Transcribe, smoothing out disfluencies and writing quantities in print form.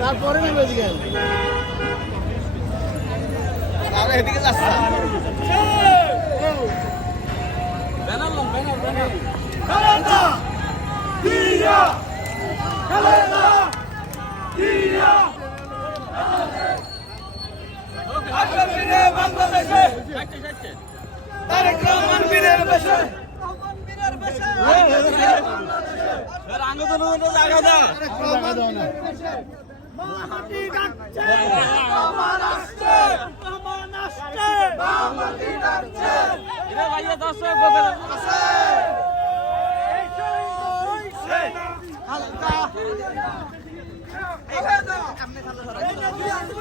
তারপরে নেবে এদিকে আরে এদিকে যাচ্ছে banner long banner Khaleda Zia Khaleda Zia আগামীতে বাংলাদেশে তারেক রহমান বীরের বেশে মামাটি ডাকছে রহমান আসছে রহমান আসছে মামাটি ডাকছে এরা ভাইয়া দর্শক বলে আছে এই সেই খালেদা খালেদা সামনে খালেদা